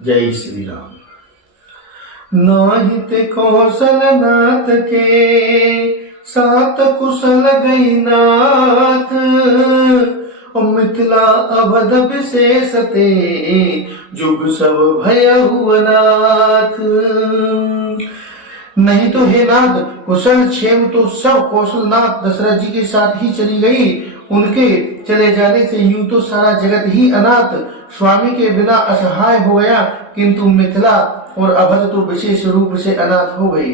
जय श्री राम। नाहित कौशल नाथ के सात कुशल गई नाथ, मिथिला अवध विशेषते जुग सब भयहु अनाथ। नहीं तो हे नाथ कुशल क्षेम तो सब कौशल नाथ दशरथ जी के साथ ही चली गई। उनके चले जाने से यूं तो सारा जगत ही अनाथ स्वामी के बिना असहाय हो गया, किंतु मिथिला और अवध तो विशेष रूप से अनाथ हो गई।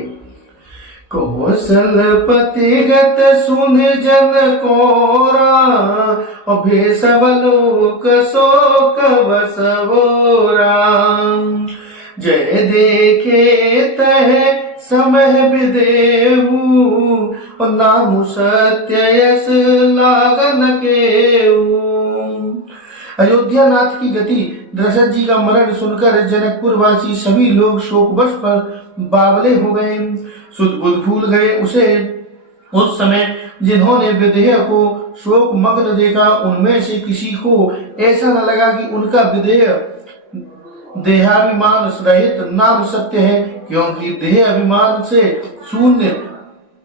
कौशलपतिगत सुन जन कोरा, भेषवलोक शोक बसवोरा। जय देखे तह समय विदेहु, नाम सत्य यस लागन केहू। अयोध्या नाथ की गति दशरथ जी का मरण सुनकर जनकपुर वासी सभी लोग शोकवश पर बावले हो गए, सुध बुध भूल गए। उस समय जिन्होंने विदेह को शोक मग्न देखा, उनमें से किसी को ऐसा न लगा कि उनका विदेह देहाभिमान रहित नाम सत्य है, क्योंकि देह अभिमान से शून्य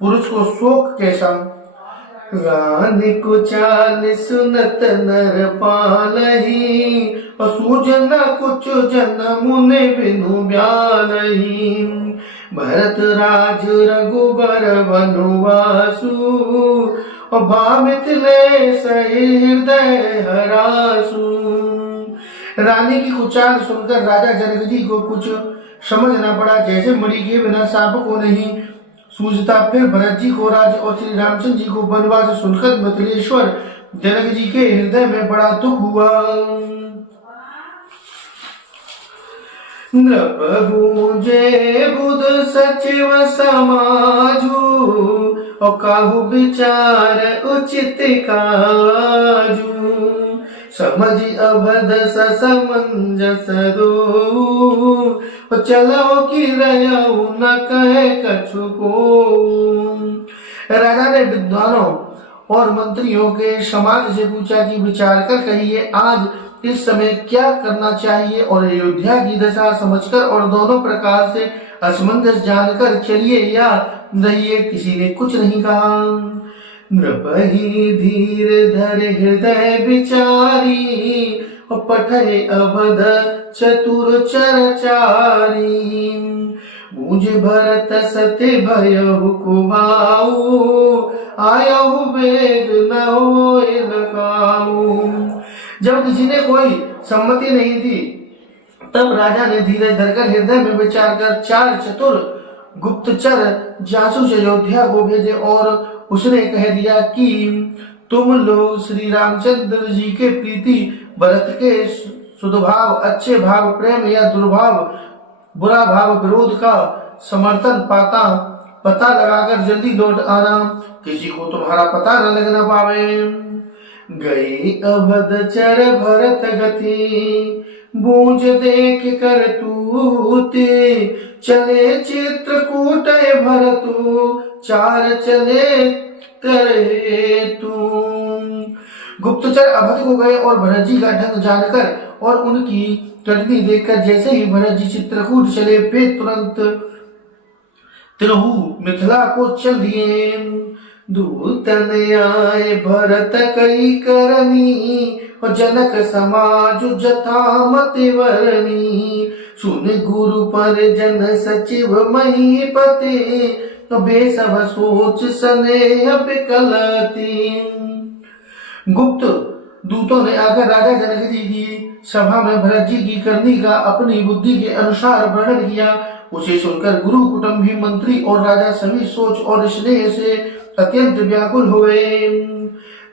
पुरुष को शोक कैसा। रानी को चाल सुनत नर पालही, सूजन कुछ जन मुने बिनु ब्यालही। भरत राज रघुबर वनवासु, भामिथिले सही हृदय हरासु। रानी की कुचाल सुनकर राजा जनक जी को कुछ समझ न पड़ा, जैसे मणि के बिना सांप को नहीं सूझता। फिर भरत जी को राज और श्री रामचंद्र जी को वनवास सुनकर मिथिलेश्वर जनक जी के हृदय में बड़ा दुख हुआ। नृप बूझे बुध सचिव समाजू, और काहू विचार उचित काजू। समझ अभद समंजस दो, चलो कि रयऊ न कहे कछु को। राजा ने विद्वानों और मंत्रियों के समाज से पूछा कि विचार कर कहिए आज इस समय क्या करना चाहिए, और अयोध्या की दशा समझकर और दोनों प्रकार से असमंजस जानकर चलिए या रहिए। किसी ने कुछ नहीं कहा। नृपहि धीर धर हृदय विचारी, पठे अवध चतुर चरचारी। बूझ भरत सत्य भयहु कुभाऊ, आयहु बेग न होए लगाऊ। जब किसी ने कोई सम्मति नहीं दी, तब राजा ने धीरज धरकर हृदय में विचार कर चार चतुर गुप्तचर जासूस अयोध्या को भेजे, और उसने कह दिया कि तुम लोग श्री रामचंद्र जी के प्रीति भरत के सुधभाव, अच्छे भाव, प्रेम या दुर्भाव, बुरा भाव, विरोध का समर्थन पता लगाकर जल्दी लौट आना, किसी को तुम्हारा पता न लगना पावे। गई अवध चर भरत गति, बूझ देख कर तूते। चले चित्रकूट भरतु, चार चले करे तू। गुप्तचर अवध को गए और भरत जी का ढंग जानकर और उनकी करनी देखकर जैसे ही भरत जी चित्रकूट चले, वे तुरंत तिरहु मिथिला को चल दिए। दूतन आए भरत कई करनी, और जनक समाज जथामति वरनी। सुन गुरु पर जन सचिव महीपति, तो बेसब सोच स्नेह विकलती। गुप्त दूतों ने आकर राजा जनक जी की सभा में भरत जी की करनी का अपनी बुद्धि के अनुसार वर्णन किया। उसे सुनकर गुरु कुटुंबी मंत्री और राजा सभी सोच और स्नेह से अत्यंत व्याकुल हो गए।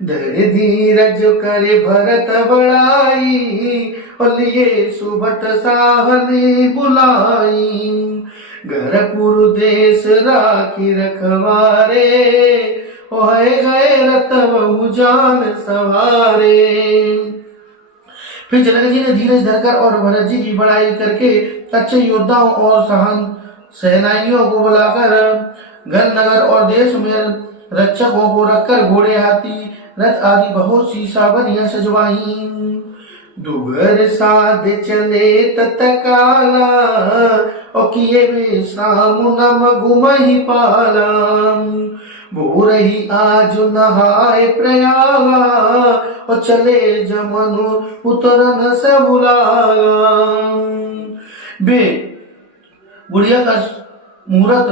धैर्य धीरज करे भरत बड़ाई, और लिए सुभट साहनी बुलाई। घर पुर देश राखी रखवारे, ओहे गए रतबहु जान सवारे। फिर जनक जी ने धीरज धरकर और भरत जी की बड़ाई करके अच्छे योद्धाओं और सेनानियों को बुलाकर घर नगर और देश में रक्षकों को रखकर घोड़े, हाथी, रथ आदि बहुत सी सावनियां सजवाई। दुगर साध चले तत्काला, और किए विश्राम नम गुमहि पाला। भोरहि आज नहाय प्रयागा, और चले जमनु उतरन सबुलागा। बे बुढ़िया का मुहूर्त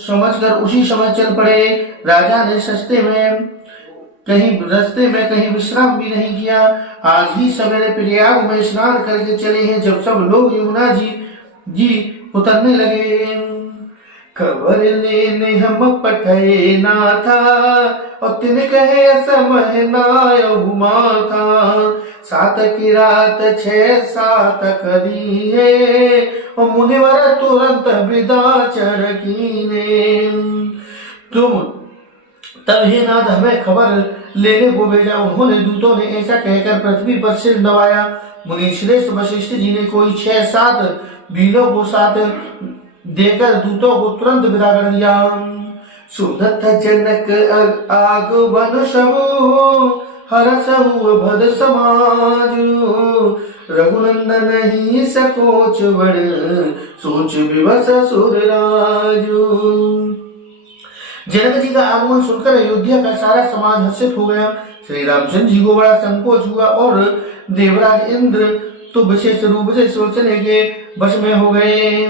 समझकर उसी समय चल पड़े। राजा ने रास्ते में कहीं विश्राम भी नहीं किया। आज ही सवेरे प्रयाग में स्नान करके चले हैं। जब सब लोग यमुना जी उतरने लगे, खबर लेने हम पठे ना था, और तिन कहे समय नायहु माथा। 7 की रात 6-7 करी है, और मुनिवर तुरंत विदा चर कीने। तुम तब हे नाथ हमें खबर लेने को भेजा। उन्होंने दूतों ने ऐसा कहकर पृथ्वी पर सिर दबाया। मुनि श्रेष्ठ वशिष्ठ जी ने कोई 6-7 बीनों को साथ देकर दूतों को तुरंत विदा कर दिया। सुनत जनक आगमन सबु, हरसहु भद समाज। रघुनंदन ही सकोच बड़, सोच विवश सुरराजु। जनक जी का आगमन सुनकर अयोध्या का सारा समाज हर्षित हो गया। श्री रामचंद्र जी को बड़ा संकोच हुआ, और देवराज इंद्र तो विशेष रूप से सोचने के वश में हो गए।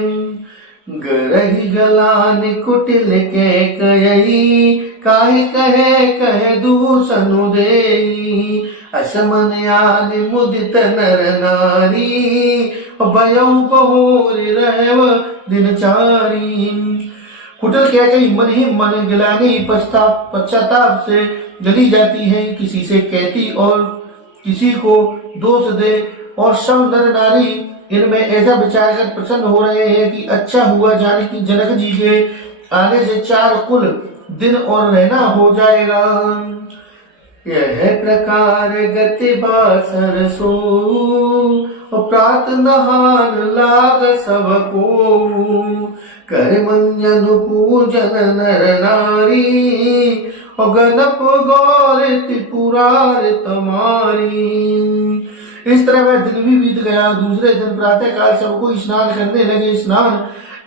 गरहि गलान कुटिल के कयई, काहे कहे दूसनु देई। असमन आदि मुदित नर नारी, भयउ बहोर रहव दिनचारी। कुटिल क्या कही मन ही मन गिलानी पश्चाताप से जली जाती है। किसी से कहती और किसी को दोष दे, और सब नर नारी इनमें ऐसा विचार कर प्रसन्न हो रहे हैं कि अच्छा हुआ जाने की जनक जी के आने से 4 कुल दिन और रहना हो जाएगा। यह प्रकार गति बासर सो, और प्रात नहान लाग सबको। कर मंजन पूजन नर नारी, और गणप गौर त्रिपुरार तमारी। इस तरह वह दिन भी बीत गया। दूसरे दिन प्रातः काल सबको स्नान करने लगे। स्नान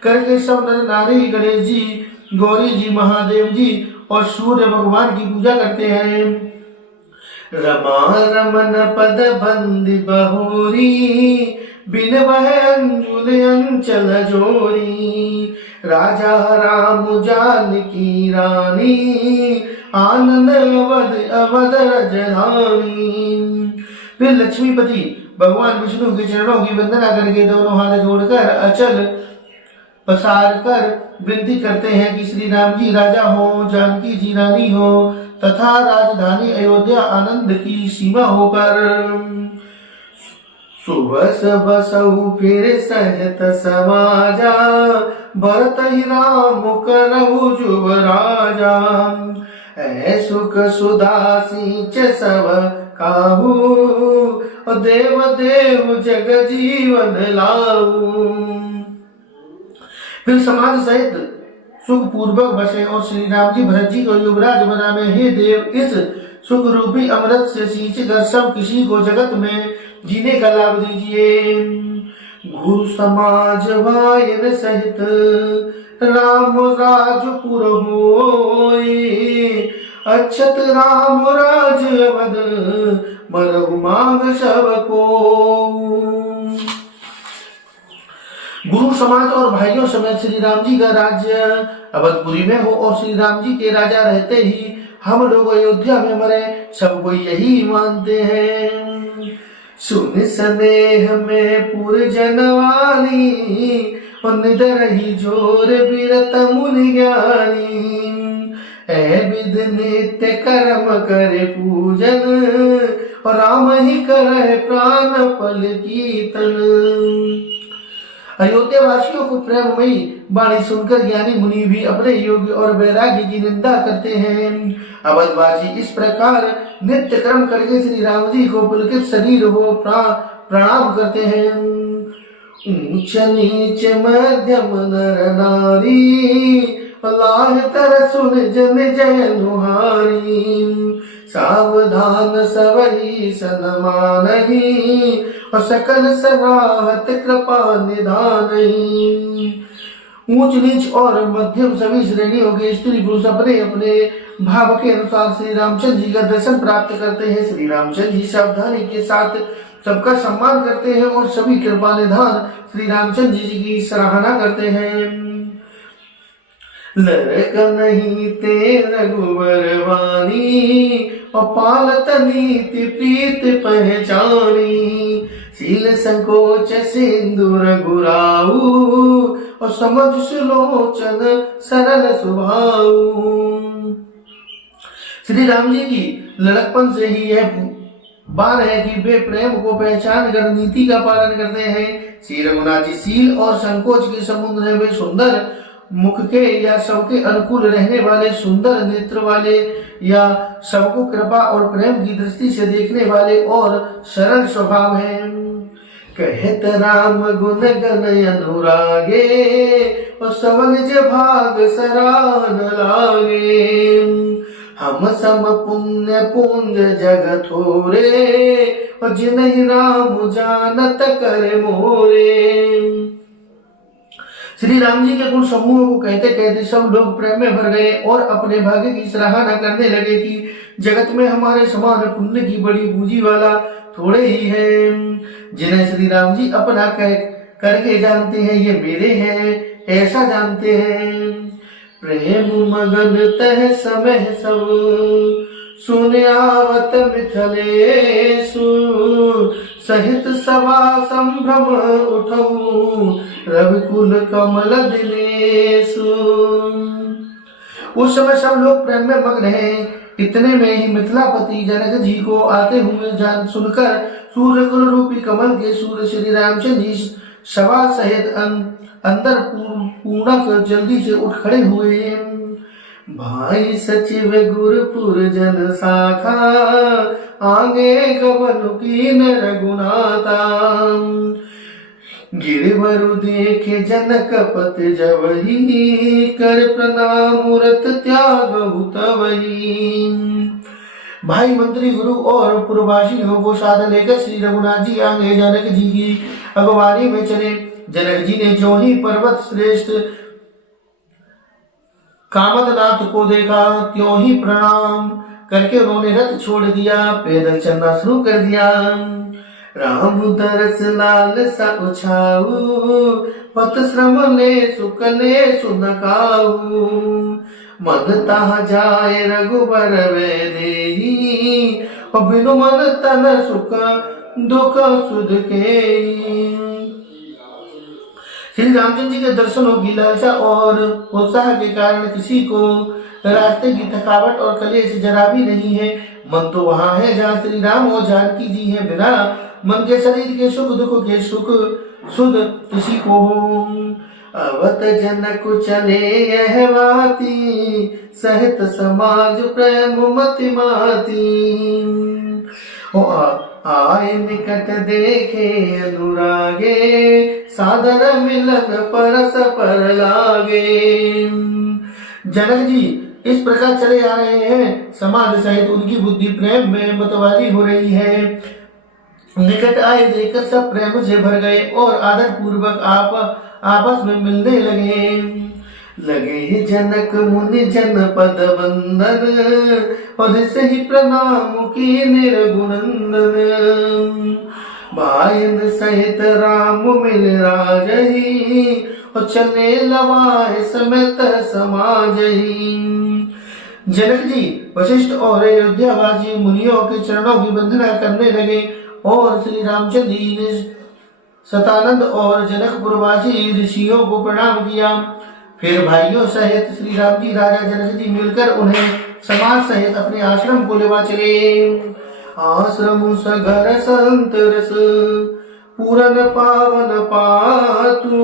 करके सब नर नारी गणेश जी, गौरी जी, महादेव जी और सूर्य भगवान की पूजा करते हैं। रमा रमन पद बंदी बहोरी, बिन वह अंजुल अंचल जोरी। राजा राम जानकी रानी, आनंद अवध रजरानी। फिर लक्ष्मीपति भगवान विष्णु के चरणों की वंदना करके दोनों हाथ जोड़कर अचल पसार कर विनती करते हैं कि श्री राम जी राजा हो, जानकी जी रानी हो, तथा राजधानी अयोध्या आनंद की सीमा होकर। सुबस बसऊ फिर सहत समाजा, भरत ही राम करहु जुब राजा। ऐ सुख सुधा सींच सब काहू, देव देव जग जीवन लाऊ। फिर समाज सहित सुख पूर्वक बसे और श्री राम जी भरत जी को युवराज बनावे। हे देव, इस सुख रूपी अमृत से सींच कर सब किसी को जगत में जीने का लाभ दीजिए। गुरु समाज वायन सहित राम राजपुर होए, अक्षत राम राज अवध मरहु मांग सब को। गुरु समाज और भाइयों समेत श्री राम जी का राज्य अवधपुरी में हो, और श्री राम जी के राजा रहते ही हम लोग अयोध्या में मरे, सब कोई यही मानते हैं। सुन स्नेह में पुर जनवानी, और निदर ही जोर बिरत मुनि ज्ञानी। ऐ विध नित्य कर्म करे पूजन, और राम ही करे प्राण पल कीर्तन। अयोध्या वासियों को प्रेममयी वाणी सुनकर ज्ञानी मुनि भी अपने योग्य और वैराग्य की निंदा करते हैं। अवधवासी इस प्रकार नित्य कर्म करके श्री राम जी को पुलकित शरीर हो प्रणाम करते हैं। ऊंच नीच मध्यम नर नारी, लाह तर सुन जन जय नुहारी। सावधान सबहि सनमानहि और सकल सराहत कृपा निधानहि। ऊंच नीच और मध्यम सभी श्रेणियों के स्त्री पुरुष अपने अपने भाव के अनुसार श्री रामचंद्र जी का दर्शन प्राप्त करते हैं। श्री रामचंद्र जी सावधानी के साथ सबका सम्मान करते हैं और सभी कृपा निधान श्री रामचंद्र जी की सराहना करते हैं। लरक नहीं ते रघुवर वाणी और पालत नीति प्रीत पहचानी। सील संकोच सिंधु रघुराऊ और समझ सुलोचन सरल स्वभाव। श्री राम जी की लड़कपन से ही यह बात है कि वे प्रेम को पहचान कर नीति का पालन करते हैं। श्री रघुनाथ जी सील और संकोच के समुद्र में सुंदर मुख के या सबके अनुकूल रहने वाले, सुंदर नेत्र वाले या सबको कृपा और प्रेम की दृष्टि से देखने वाले और सरल स्वभाव है। कहत राम गुण गण अनुरागे और सवन भाग सराहन लागे। हम सम पुण्य पुंज जग थोरे और जिन्हि राम जानत कर मोरे। श्री राम जी के गुण समूह को कहते कहते सब लोग प्रेम में भर गए और अपने भाग्य की सराहना करने लगे कि जगत में हमारे समान पुण्य की बड़ी पूंजी वाला थोड़े ही है। जिन्हें श्री राम जी अपना करके जानते हैं ये मेरे हैं, ऐसा जानते हैं। प्रेम मगन तह समय सब सुन आवत मिथलेसु सहित सभा संभ्रम उठऊ रविकुल कमल दिनेशु। उस समय सब लोग प्रेम में मग्न हैं। इतने में ही मिथिलापति जनक जी को आते हुए जान सुनकर सूर्य कुल रूपी कमल के सूर्य श्री रामचंद्र जी सभा सहित अंदर पूर्णक जल्दी से उठ खड़े हुए। भाई सचिव गुरुपुर जन शाखा आगे गवन की रघुनाथा। गिरवरु देखे जनक पत जवही कर प्रणाम मूरत त्याग तवही। भाई मंत्री गुरु और पूर्ववासियों को साथ लेकर श्री रघुनाथ जी आगे जनक जी की अगवानी में चले। जनक जी ने जो ही पर्वत श्रेष्ठ कामदनाथ को देखा त्यों ही प्रणाम करके उन्होंने रथ छोड़ दिया, पैदल चलना शुरू कर दिया। राम दरस लाल सा उछाऊ पत श्रम ले सुकले सुनकाऊ। मन ताह जाए रघुबर वे देही और बिनु मन तन सुख दुख सुध के। श्री रामचंद्र जी के दर्शनों की लालसा और उत्साह के कारण किसी को रास्ते की थकावट और कलेश जरा भी नहीं है। मन तो वहाँ है जहाँ श्री राम और जानकी जी हैं। बिना मन के शरीर के सुख दुख के सुख सुध किसी को हो। अवत जनक चले यह बाती सहित समाज प्रेम मति माती। आए निकट देखे अनुरागे सादर मिलन परस पर लागे। जनक जी इस प्रकार चले आ रहे हैं। समाज सहित उनकी बुद्धि प्रेम में मतवाली हो रही है। निकट आए देखकर सब प्रेम से भर गए और आदर पूर्वक आपस में मिलने लगे जनक मुनि जन पद वंदन और से ही प्रणाम की निर्गुणंदन। भाइन सहित राम मिल राजही और चले लवाए समेत समाजही। जनक जी वशिष्ठ और अयोध्यावासी मुनियों के चरणों की वंदना करने लगे और श्री रामचंद्र जी ने सतानंद और जनकपुरवासी ऋषियों को प्रणाम किया। फिर भाइयों सहित श्री राम जी राजा जनक जी मिलकर उन्हें समाज सहित अपने आश्रम को लेवा चले। आश्रम सगर संत रस पूरन पावन पातु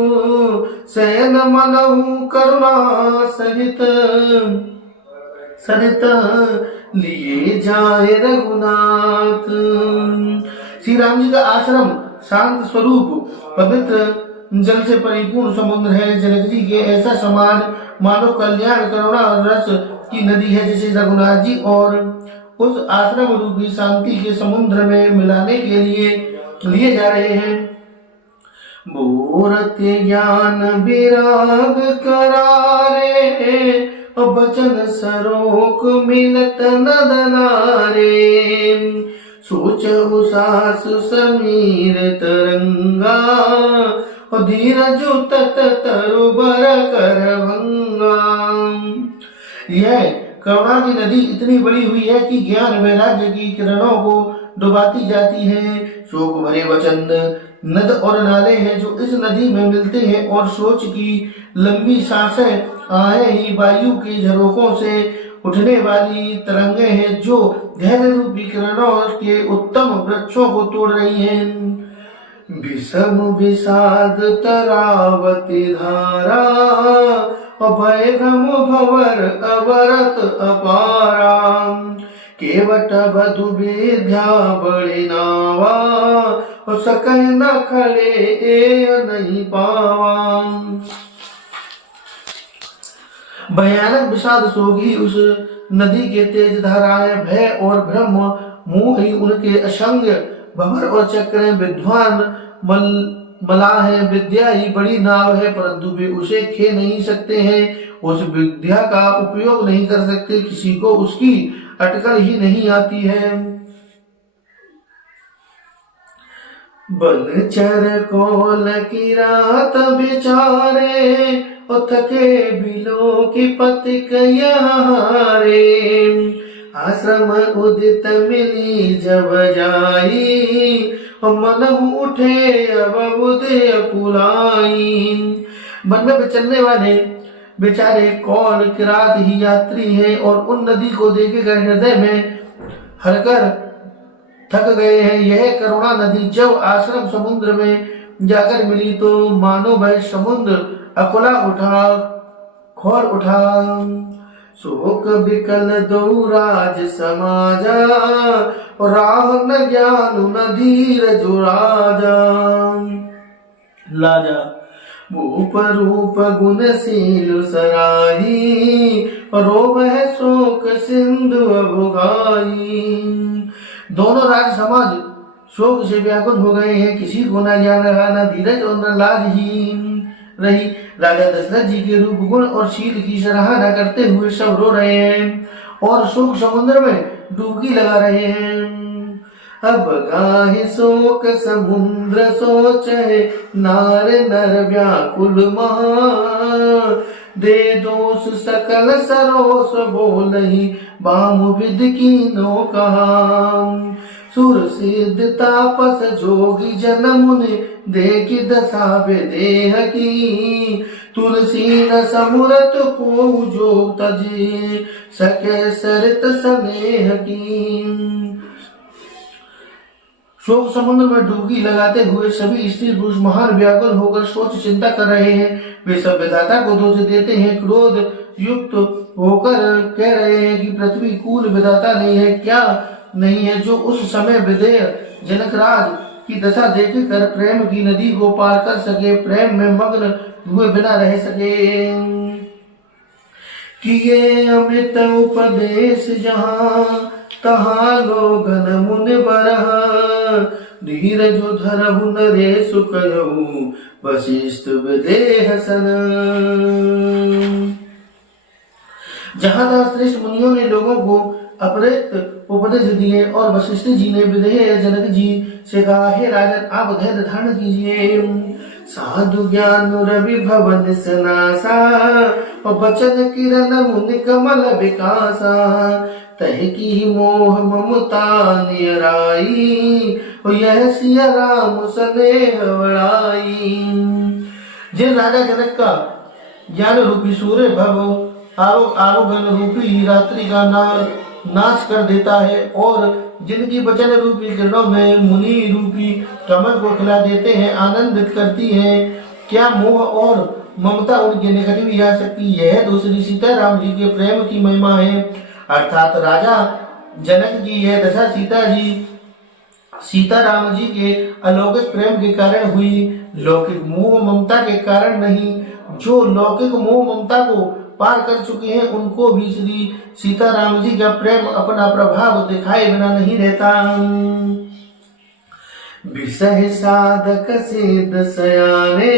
शयन मनहु करुणा सहित सरित लिए जाए रघुनाथ। श्री राम जी का आश्रम शांत स्वरूप पवित्र जल से परिपूर्ण समुद्र है। जनक जी के ऐसा समाज मानव कल्याण करुणा और रस की नदी है। जैसे रघुनाथ जी और उस आश्रम रूपी शांति के समुद्र में मिलाने के लिए लिए जा रहे हैं। मूर्त ज्ञान विराग करारे, बचन सरोक मिलत नदनारे। सोच सास समीर तरंगा, धीरज तत तरुबर करभंगा। यह करुणा की नदी इतनी बड़ी हुई है कि ज्ञान वैराग्य की किरणों को डुबाती जाती है। शोक भरे वचन नद और नाले हैं जो इस नदी में मिलते हैं, और सोच की लंबी सांसें आहे ही वायु के झरोकों से उठने वाली तरंगे हैं जो धैर्य रूपी किरणों के उत्तम वृक्षों को तोड़ रही हैं। विषम विषाद तरावती धारा, अभय भ्रम भवर अवरत अपारा। केवट वधु विद्या बड़े नावा, और सकह न खड़े ए नहीं पावा। भयानक विषाद सोगी उस नदी के तेज धाराएं, भय और भ्रम मोह ही उनके असंग भंवर और चक्र। विद्वान मलाह है, विद्या ही बड़ी नाव है, परंतु वे उसे खे नहीं सकते हैं। उस विद्या का उपयोग नहीं कर सकते, किसी को उसकी अटकल ही नहीं आती है। बनचर कौल की रात बेचारे, और थके बिलो की पथिक यारे। आश्रम उदित मिली जब जाई, और मन उठे अब उदय कुलाई। मन में चलने वाले बेचारे कौन किरात ही यात्री हैं, और उन नदी को देखेकर हृदय में हरकर थक गए हैं। यह करुणा नदी जब आश्रम समुद्र में जाकर मिली तो मानो वह समुद्र अकुला उठा, खोर उठा। शोक बिकल दो राज समाजा, राह न ज्ञान न धीरज राजा। लाजा रूप रूप गुणशील सराही, रोव है शोक सिंधु अबुगाई। दोनों राज समाज शोक से व्याकुल हो गए हैं, किसी को न ज्ञान रहा, न धीरज और न लाज ही रही। राजा दशरथ जी के रूप गुण और शील की सराहना करते हुए सब रो रहे हैं और शोक समुद्र में डुबकी लगा रहे हैं। अब गाहि शोक समुद्र सोच है, नार नर व्याकुल महा। दे दोष सकल सरोस बोलहि, बाम विद कीनो कहा। सुर सिद्ध तापस जोगी जन मुनि, देखि दशा देह की। तुलसी न समूरत को जोग तजे, सके सरित स्नेह की। शोक समुद्र में डुबकी लगाते हुए सभी स्त्री पुरुष महान व्याकुल होकर सोच चिंता कर रहे हैं। वे सब विधाता को दोष देते हैं, क्रोध युक्त होकर कह रहे हैं कि पृथ्वी कूल विधाता नहीं है, क्या नहीं है जो उस समय विदेह जनकराज की दशा देखकर प्रेम की नदी को पार कर सके, प्रेम में मग्न हुए बिना रह सके। किए अमृत उपदेश जहाँ, तहाँ लोगन मुनि बरह। धीरज धरहु नरेश कहु, वशिष्ठ विदेह सन। जहाँ तहाँ श्रेष्ठ मुनियों ने लोगों को अपरित उपदेश दिए और वशिष्ठ जी ने विदेह जनक जी से कहा, हे राजन आप धैर्य धारण कीजिए। साधु ज्ञान रवि भवन सनासा, और बचन किरण मुनि कमल विकासा। तह की मोह ममता नियराई, और यह सिया राम स्नेह बड़ाई। जिन राजा जनक का ज्ञान रूपी सूर्य भव आरोगण रूपी रात्रि का नाश कर देता है, और जिनकी वचन रूपी किरणों में मुनि रूपी कमल को खिला देते हैं, आनंदित करती है, क्या मोह और ममता उनके निकट भी आ सकती। यह दूसरी सीता राम जी के प्रेम की महिमा है। अर्थात राजा जनक की यह दशा सीता राम जी के अलौकिक प्रेम के कारण हुई, लौकिक मोह ममता के कारण नहीं। जो लौकिक मोह ममता को पार कर चुके हैं, उनको भी श्री सीताराम जी का प्रेम अपना प्रभाव दिखाए बिना नहीं रहता। विषय साधक सिद्ध सयाने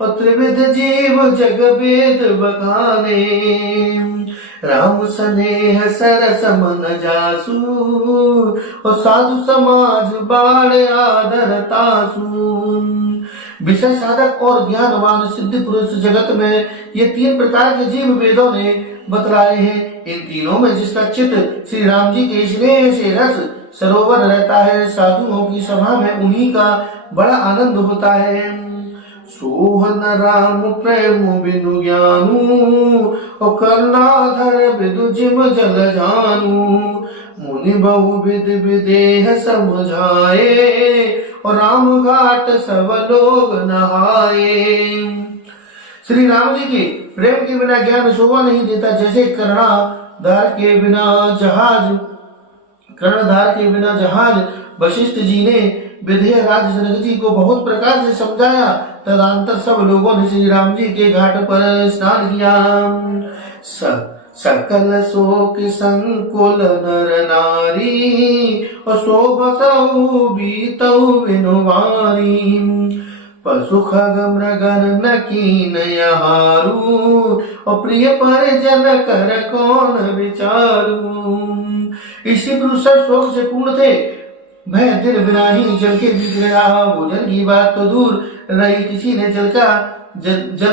और त्रिविध जीव जग वेद बखाने। राम स्नेह सरस मन जासु और साधु समाज बाण आदर तासु। विषय साधक और ज्ञानवान सिद्ध पुरुष जगत में ये 3 प्रकार के जीव वेदों ने बतलाए हैं। इन तीनों में जिसका चित्त श्री राम जी के स्नेह से रस सरोवर रहता है, साधुओं की सभा में उन्हीं का बड़ा आनंद होता है। सोहन राम प्रेम बिनु ज्ञानू और करुणाधर बिदु जिम जल जानू। मुनि बहु विद विदेह समझाए और राम घाट सब लोग नहाए। श्री राम जी के प्रेम के बिना ज्ञान शोभा नहीं देता। जैसे कर्णधार के बिना जहाज वशिष्ठ जी ने विधेय राज जनक जी को बहुत प्रकार से समझाया, तदंतर सब लोगों ने श्री राम जी के घाट पर स्नान किया। सकल शोक संकुल नर नारी और शोभसौ बीतौ विनुवारी। पशु खग मृगन न कीन यहारू और प्रिय परिजन कर कौन विचारू। इसी पुरुष शोक से पूर्ण थे, मैं दिन बिना ही जल के बीत गया। भोजन की बात तो दूर रही, किसी ने जल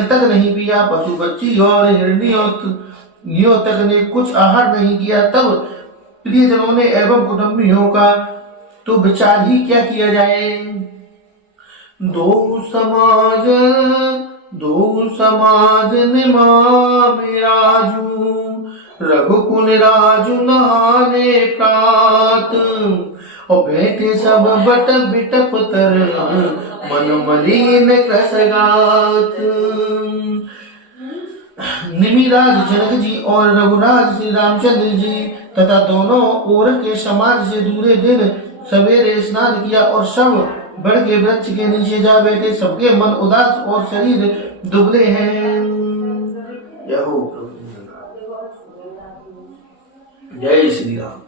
तक नहीं पिया। पशु बच्ची और हिरनियों तक ने कुछ आहार नहीं किया। तब प्रियजनों ने एवं कुटुंबियों का तो विचार ही क्या किया जाए। दो समाज निमामे राजू रघुकुल राजू नहाने प्रात। और बैठे सब बट बिटप तर मन मलिन कसगात। निमिराज जनक जी और रघुराज श्री रामचंद्र जी तथा दोनों ओर के समाज से दूसरे दिन सवेरे स्नान किया और सब बड़ के वृक्ष के नीचे जा बैठे। सबके मन उदास और शरीर दुबले हैं। जय हो प्रभु, जय श्री राम।